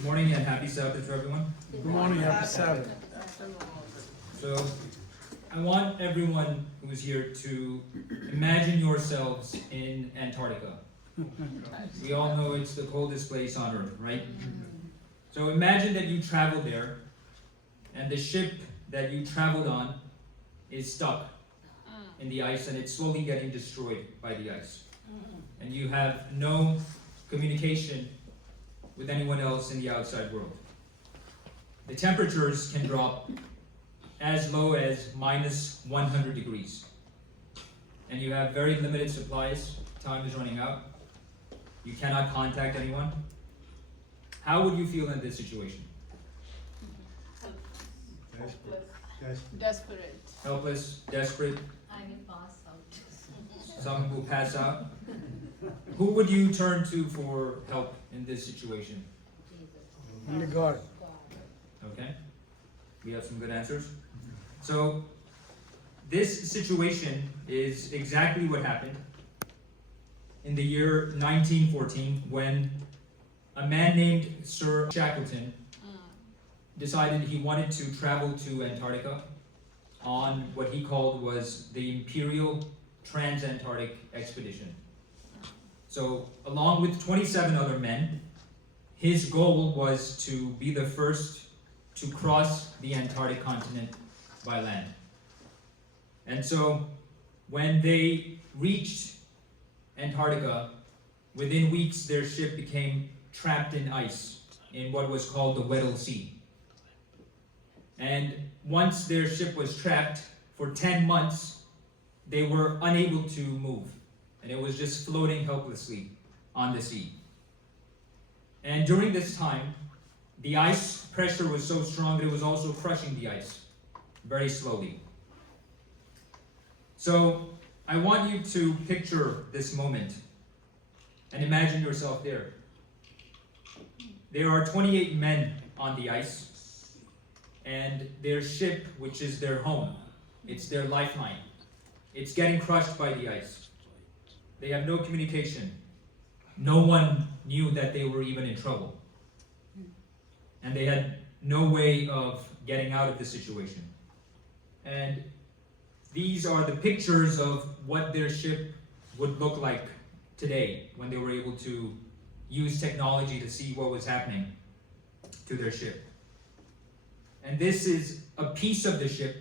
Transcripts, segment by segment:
Good morning and happy Sabbath to everyone. Good morning, happy Sabbath. So, I want everyone who's here to imagine yourselves in Antarctica. We all know it's the coldest place on Earth, right? So imagine that you traveled there, and the ship that you traveled on is stuck in the ice, and it's slowly getting destroyed by the ice. And you have no communication with anyone else in the outside world. The temperatures can drop as low as minus 100 degrees. And you have very limited supplies. Time is running out. You cannot contact anyone. How would you feel in this situation? Desperate. Helpless, desperate, I will pass out. some will pass out. Who would you turn to for help in this situation? Only God. Okay, we have some good answers. So, this situation is exactly what happened in the year 1914 when a man named Sir Shackleton decided he wanted to travel to Antarctica on what he called was the Imperial Trans-Antarctic Expedition. So, along with 27 other men, his goal was to be the first to cross the Antarctic continent by land. And so, when they reached Antarctica, within weeks their ship became trapped in ice in what was called the Weddell Sea. And once their ship was trapped, for 10 months, they were unable to move. And it was just floating helplessly on the sea. And during this time, the ice pressure was so strong that it was also crushing the ice very slowly. So, I want you to picture this moment and imagine yourself there. There are 28 men on the ice, and their ship, which is their home, it's their lifeline, it's getting crushed by the ice. They have no communication. No one knew that they were even in trouble. And they had no way of getting out of the situation. And these are the pictures of what their ship would look like today when they were able to use technology to see what was happening to their ship. And this is a piece of the ship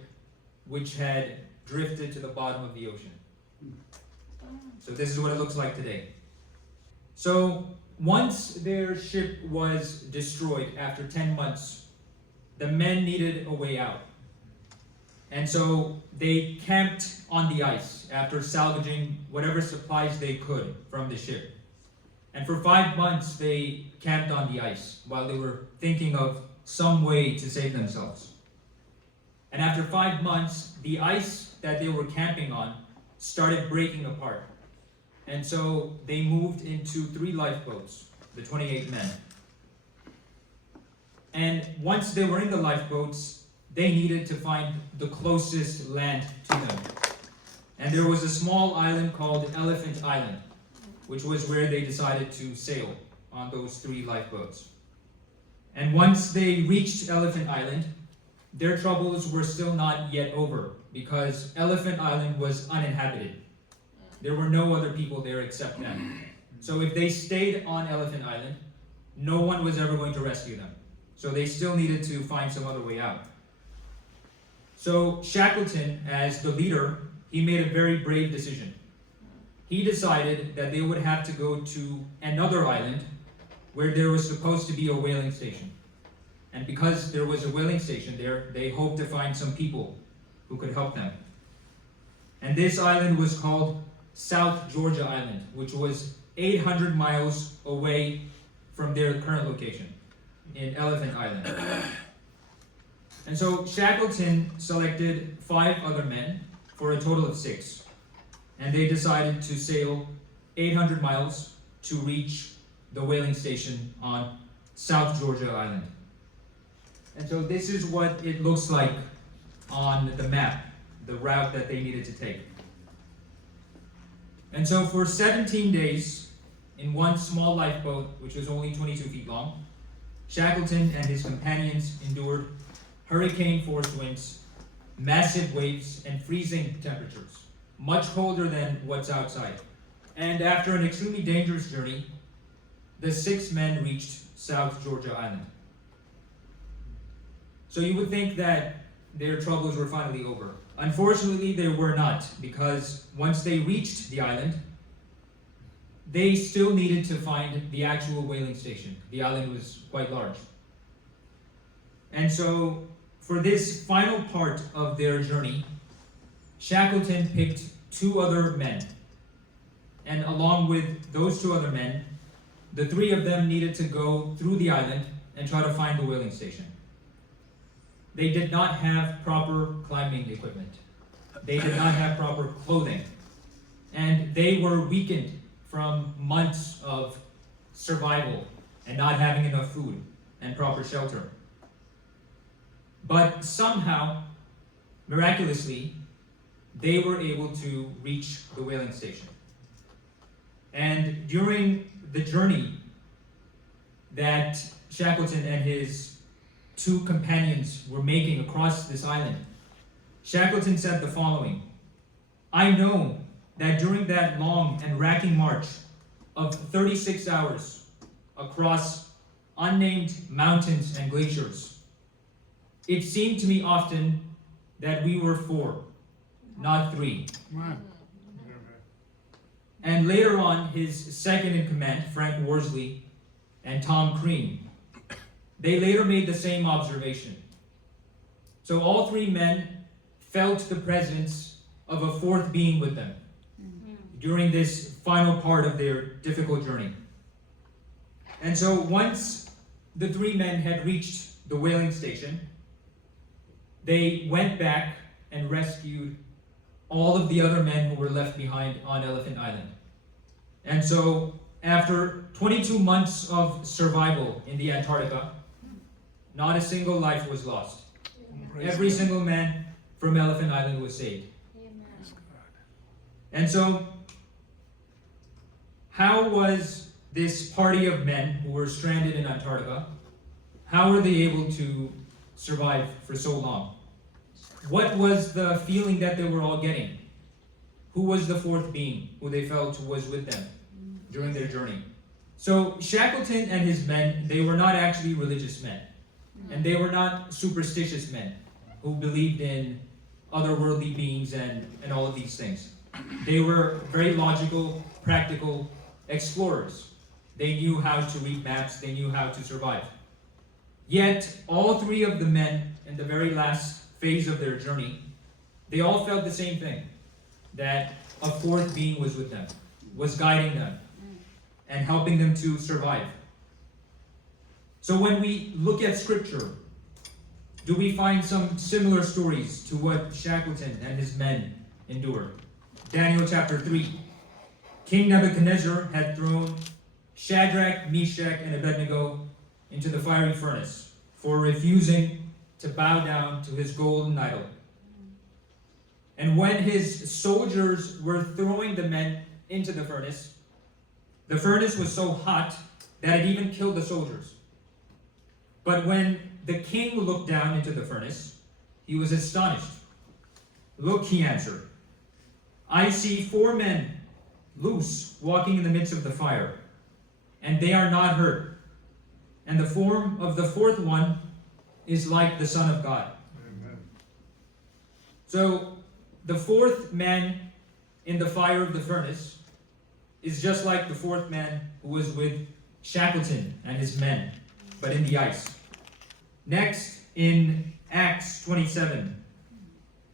which had drifted to the bottom of the ocean. So this is what it looks like today. So once their ship was destroyed after 10 months, the men needed a way out. And so they camped on the ice after salvaging whatever supplies they could from the ship. And for 5 months they camped on the ice while they were thinking of some way to save themselves. And after 5 months, the ice that they were camping on started breaking apart. And so they moved into 3 lifeboats, the 28 men. And once they were in the lifeboats, they needed to find the closest land to them. And there was a small island called Elephant Island, which was where they decided to sail on those 3 lifeboats. And once they reached Elephant Island, their troubles were still not yet over because Elephant Island was uninhabited. There were no other people there except them. So if they stayed on Elephant Island, no one was ever going to rescue them. So they still needed to find some other way out. So Shackleton, as the leader, he made a very brave decision. He decided that they would have to go to another island where there was supposed to be a whaling station. And because there was a whaling station there, they hoped to find some people who could help them. And this island was called South Georgia Island, which was 800 miles away from their current location in Elephant Island. And so Shackleton selected 5 other men for a total of 6. And they decided to sail 800 miles to reach the whaling station on South Georgia Island. And so this is what it looks like on the map, the route that they needed to take. And so for 17 days, in one small lifeboat, which was only 22 feet long, Shackleton and his companions endured hurricane-force winds, massive waves, and freezing temperatures, much colder than what's outside. And after an extremely dangerous journey, the 6 men reached South Georgia Island. So you would think that their troubles were finally over. Unfortunately, they were not, because once they reached the island, they still needed to find the actual whaling station. The island was quite large. And so, for this final part of their journey, Shackleton picked 2 other men. And along with those 2 other men, the 3 of them needed to go through the island and try to find the whaling station. They did not have proper climbing equipment. They did not have proper clothing. And they were weakened from months of survival and not having enough food and proper shelter. But somehow, miraculously, they were able to reach the whaling station. And during the journey that Shackleton and his 2 companions were making across this island, Shackleton said the following: "I know that during that long and racking march of 36 hours across unnamed mountains and glaciers, it seemed to me often that we were 4, not 3. And later on, his second in command, Frank Worsley, and Tom Crean, they later made the same observation. So all 3 men felt the presence of a 4th being with them during this final part of their difficult journey. And so once the 3 men had reached the whaling station, they went back and rescued all of the other men who were left behind on Elephant Island. And so after 22 months of survival in the Antarctica, not a single life was lost. Every single man from Elephant Island was saved. And so, how was this party of men who were stranded in Antarctica, how were they able to survive for so long? What was the feeling that they were all getting? Who was the 4th being who they felt was with them during their journey? So Shackleton and his men, they were not actually religious men. And they were not superstitious men who believed in otherworldly beings and all of these things. They were very logical, practical explorers. They knew how to read maps, they knew how to survive. Yet, all 3 of the men in the very last phase of their journey, they all felt the same thing, that a 4th being was with them, was guiding them, and helping them to survive. So when we look at Scripture, do we find some similar stories to what Shackleton and his men endured? Daniel chapter 3. King Nebuchadnezzar had thrown Shadrach, Meshach, and Abednego into the fiery furnace for refusing to bow down to his golden idol. And when his soldiers were throwing the men into the furnace was so hot that it even killed the soldiers. But when the king looked down into the furnace, he was astonished. "Look," he answered, "I see 4 men loose walking in the midst of the fire, and they are not hurt. And the form of the 4th one is like the Son of God." Amen. So the 4th man in the fire of the furnace is just like the 4th man who was with Shackleton and his men, but in the ice. Next, in Acts 27,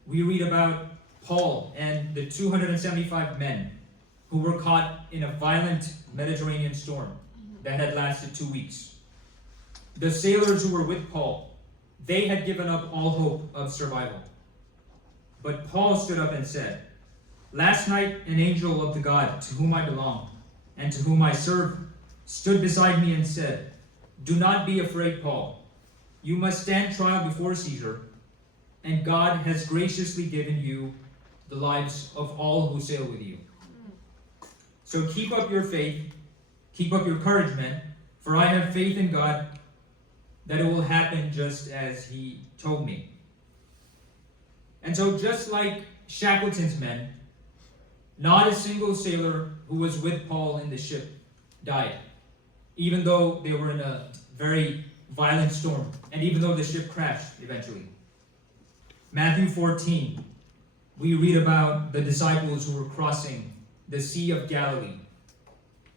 we read about Paul and the 275 men who were caught in a violent Mediterranean storm that had lasted 2 weeks. The sailors who were with Paul, they had given up all hope of survival. But Paul stood up and said, "Last night an angel of the God to whom I belong and to whom I serve stood beside me and said, 'Do not be afraid, Paul. You must stand trial before Caesar, and God has graciously given you the lives of all who sail with you.' So keep up your faith, keep up your courage, men, for I have faith in God that it will happen just as he told me. And so just like Shackleton's men, not a single sailor who was with Paul in the ship died, even though they were in a very violent storm, and even though the ship crashed eventually. Matthew 14, we read about the disciples who were crossing the Sea of Galilee.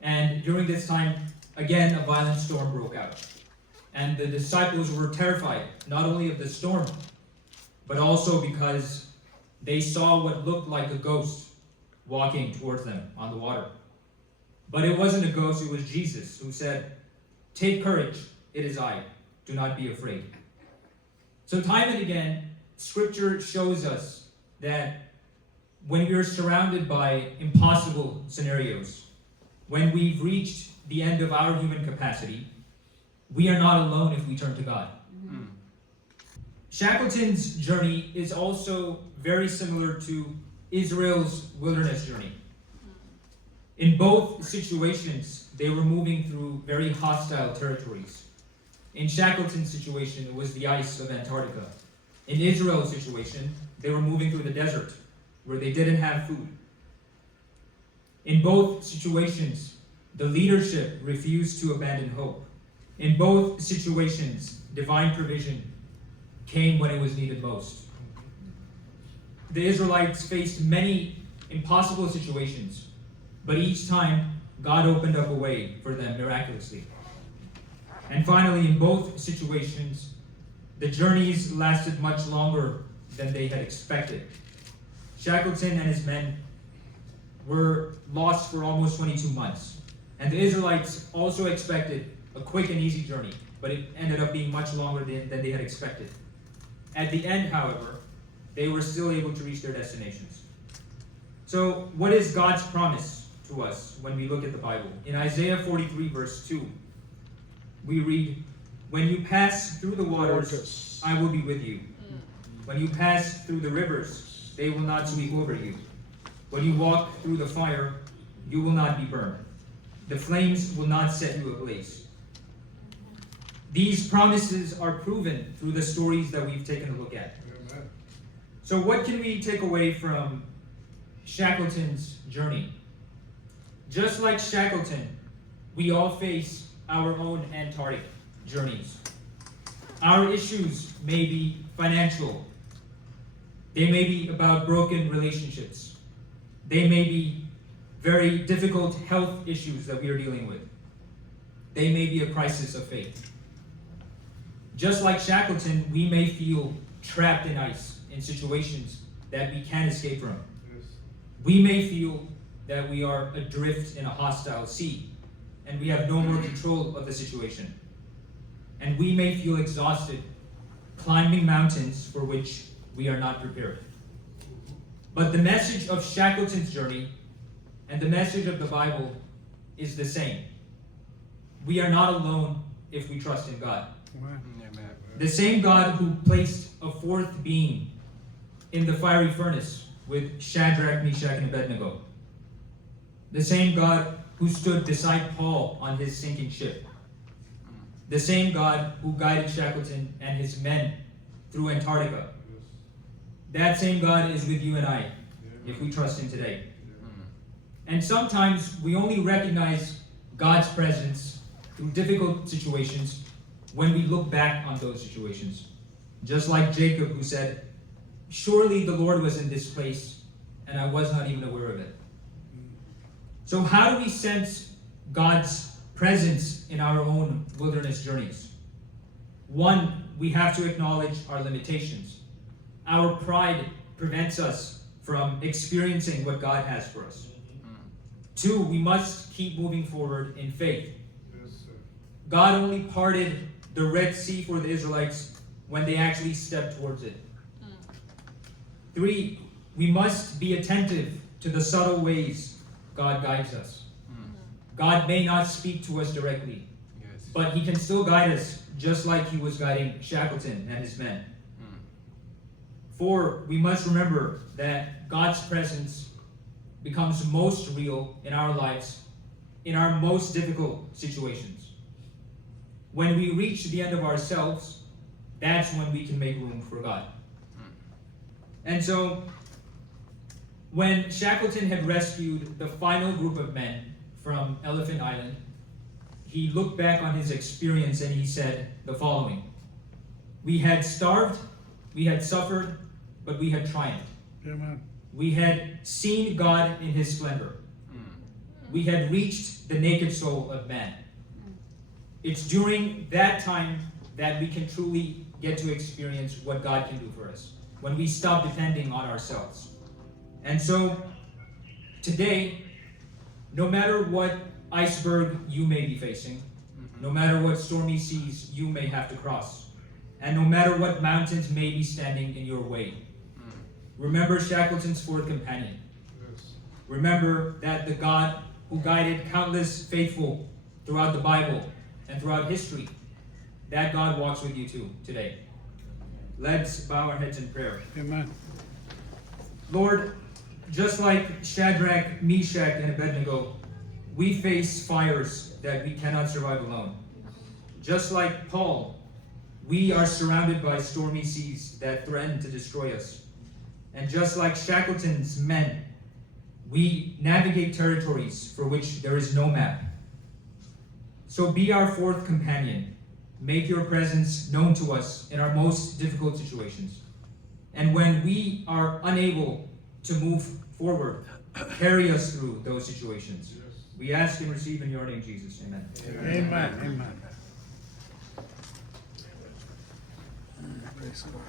And during this time, again, a violent storm broke out. And the disciples were terrified, not only of the storm, but also because they saw what looked like a ghost walking towards them on the water. But it wasn't a ghost, it was Jesus who said, "Take courage, it is I. Do not be afraid." So time and again, Scripture shows us that when we are surrounded by impossible scenarios, when we've reached the end of our human capacity, we are not alone if we turn to God. Mm. Shackleton's journey is also very similar to Israel's wilderness journey. In both situations, they were moving through very hostile territories. In Shackleton's situation, it was the ice of Antarctica. In Israel's situation, they were moving through the desert, where they didn't have food. In both situations, the leadership refused to abandon hope. In both situations, divine provision came when it was needed most. The Israelites faced many impossible situations, but each time, God opened up a way for them miraculously. And finally, in both situations, the journeys lasted much longer than they had expected. Shackleton and his men were lost for almost 22 months. And the Israelites also expected a quick and easy journey, but it ended up being much longer than they had expected. At the end, however, they were still able to reach their destinations. So, what is God's promise to us when we look at the Bible? In Isaiah 43, verse 2, we read, "When you pass through the waters, I will be with you. When you pass through the rivers, they will not sweep over you. When you walk through the fire, you will not be burned. The flames will not set you ablaze." These promises are proven through the stories that we've taken a look at. So what can we take away from Shackleton's journey? Just like Shackleton, we all face our own Antarctic journeys. Our issues may be financial. They may be about broken relationships. They may be very difficult health issues that we are dealing with. They may be a crisis of faith. Just like Shackleton, we may feel trapped in ice in situations that we can't escape from. We may feel that we are adrift in a hostile sea and we have no more control of the situation. And we may feel exhausted climbing mountains for which we are not prepared. But the message of Shackleton's journey and the message of the Bible is the same. We are not alone if we trust in God. The same God who placed a fourth being in the fiery furnace with Shadrach, Meshach, and Abednego. The same God who stood beside Paul on his sinking ship. The same God who guided Shackleton and his men through Antarctica. That same God is with you and I, if we trust Him today. And sometimes we only recognize God's presence through difficult situations when we look back on those situations. Just like Jacob, who said, "Surely the Lord was in this place, and I was not even aware of it." So how do we sense God's presence in our own wilderness journeys? One, we have to acknowledge our limitations. Our pride prevents us from experiencing what God has for us. Two, we must keep moving forward in faith. God only parted the Red Sea for the Israelites when they actually stepped towards it. Three, we must be attentive to the subtle ways God guides us. God may not speak to us directly, but He can still guide us just like He was guiding Shackleton and his men. Four, we must remember that God's presence becomes most real in our lives in our most difficult situations. when we reach the end of ourselves, that's when we can make room for God. And so, when Shackleton had rescued the final group of men from Elephant Island, he looked back on his experience and he said the following: "We had starved, we had suffered, but we had triumphed. Amen. We had seen God in His splendor. We had reached the naked soul of man. It's during that time that we can truly get to experience what God can do for us, when we stop depending on ourselves." And so, today, no matter what iceberg you may be facing, no matter what stormy seas you may have to cross, and no matter what mountains may be standing in your way, remember Shackleton's fourth companion. Remember that the God who guided countless faithful throughout the Bible and throughout history, that God walks with you too today. Let's bow our heads in prayer. Amen. Lord, just like Shadrach, Meshach, and Abednego, we face fires that we cannot survive alone. Just like Paul, we are surrounded by stormy seas that threaten to destroy us. And just like Shackleton's men, we navigate territories for which there is no map. So be our fourth companion. Make your presence known to us in our most difficult situations. And when we are unable to move forward, carry us through those situations. We ask and receive in your name, Jesus. Amen. Amen. Amen. Praise God.